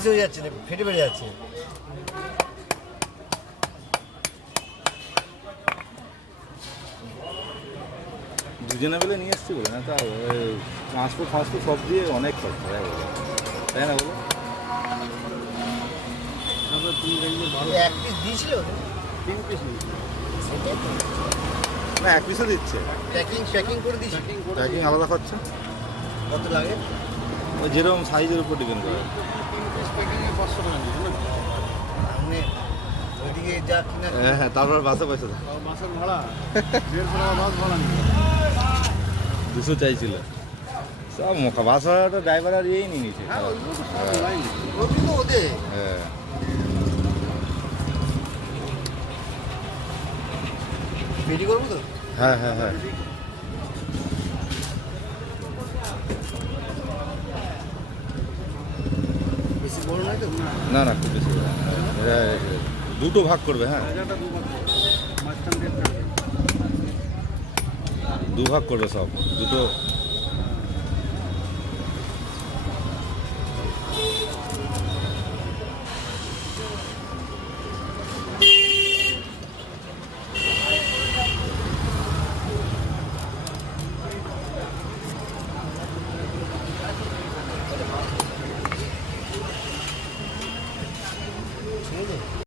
Piece হয়ে যাচ্ছে, ফেটে বেড়ে যাচ্ছে। দুজনে মিলে নিয়ে এসছি বলে না, তা ট্রান্সপোর্ট ফান্সপোর্ট সব দিয়ে অনেক খরচা, তাই না বলো? এক পিস দিয়েছিল, 3 পিস না এক পিসও দিচ্ছে, প্যাকিং করে দিয়েছি। প্যাকিং আলাদা খরচা। কত লাগে? ওই যেরকম সাইজের উপর ডিপেন্ড করে। 3 পিস প্যাকিংয়ে 500 টাকা নিচ্ছে না? মানে ওইদিকে যা কিনা হ্যাঁ হ্যাঁ, তারপর বাসে পয়সা দেয়। আর বাসের ভাড়া 150 টাকা বাস ভাড়া নিচ্ছে। 200 চাইছিল সব মোকা, বাস ভাড়াটা ড্রাইভার আর ইয়েই নিয়ে নিয়েছে। হ্যাঁ ওইগুলো তো সব লাইন। ওগুলো তো ওদের। হ্যাঁ রেডি করবো তো? হ্যাঁ হ্যাঁ হ্যাঁ, বেশি বড় নয় তো? না না খুব বেশি না। হ্যাঁ, দুটো ভাগ করবে, হ্যাঁ বাজারটা 2 ভাগ করে। মাঝখান দিয়ে দু ভাগ করবে সব, দুটো